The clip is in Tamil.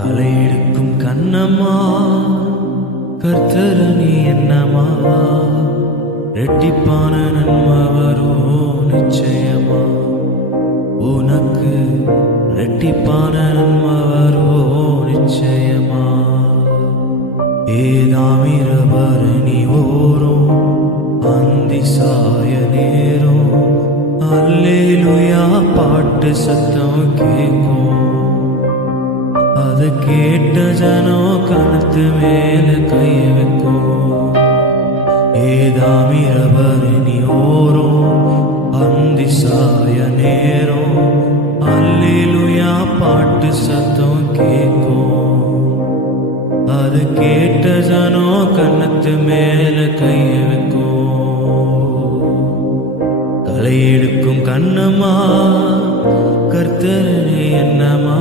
தலையெடுக்கும் கண்ணம்மா கர்த்தரணி என்னம்மா ரெட்டிப்பான நன்மை வரும் நிச்சயமா உனக்கு ரெட்டிப்பான நன்மை வரும் நிச்சயமா ஏதாமிரபரணி ஓரும் அந்தி சாய நேரும் அல்லேலூயா பாட்டு சத்தம் கேட்கும் அது கேட்ட ஜனம் கணத்து மேல கை வைக்கும் ஏதாமிரபரணி ஓரும் அந்தி சாய நேரும் அல்லேலூயா பாட்டு சத்தம் கேட்கும் அது கேட்ட ஜனம் கண்ணத்து மேல கை வைக்கும் கலை எடுக்கும் கண்ணம்மா கர்த்தரே என்னம்மா